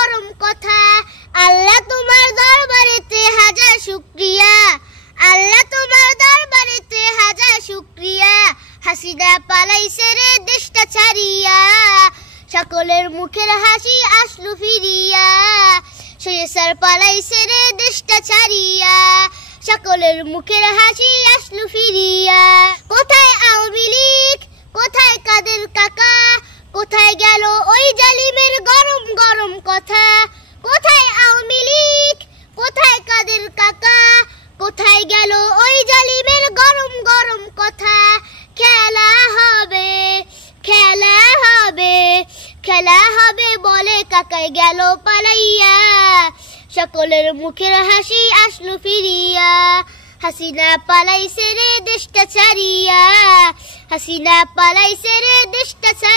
গরম কথা। আল্লাহ তোমার দরবারেতে হাজার শুকরিয়া, আল্লাহ তোমার দরবারেতে হাজার শুকরিয়া। হাসিনা পালাইছে রে দেশটা ছাড়িয়া, সকলের মুখের হাসি আসলো ফিরিয়া। স্বৈরাচার পালাইছে রে দেশটা ছাড়িয়া, সকলের মুখের হাসি আসলো ফিরিয়া। কোথায় আওয়ামী লীগ, কোথায় কাদের কাকা, কোথায় গেল ওই জালিমের গরম গরম কথা। কোথায় আওয়ামী লীগ, কোথায় কাদের কাকা, কোথায় গেল ওই জালিমের গরম গরম কথা। খেলা হবে, খেলা হবে, খেলা হবে বলে কাকাই গেল পালাইয়া, সকলের মুখের হাসি আসলো ফিরিয়া। হাসিনা পালাইছে রে দেশটা ছাড়িয়া, হাসিনা পালাইছে রে দেশটা ছাড়িয়া।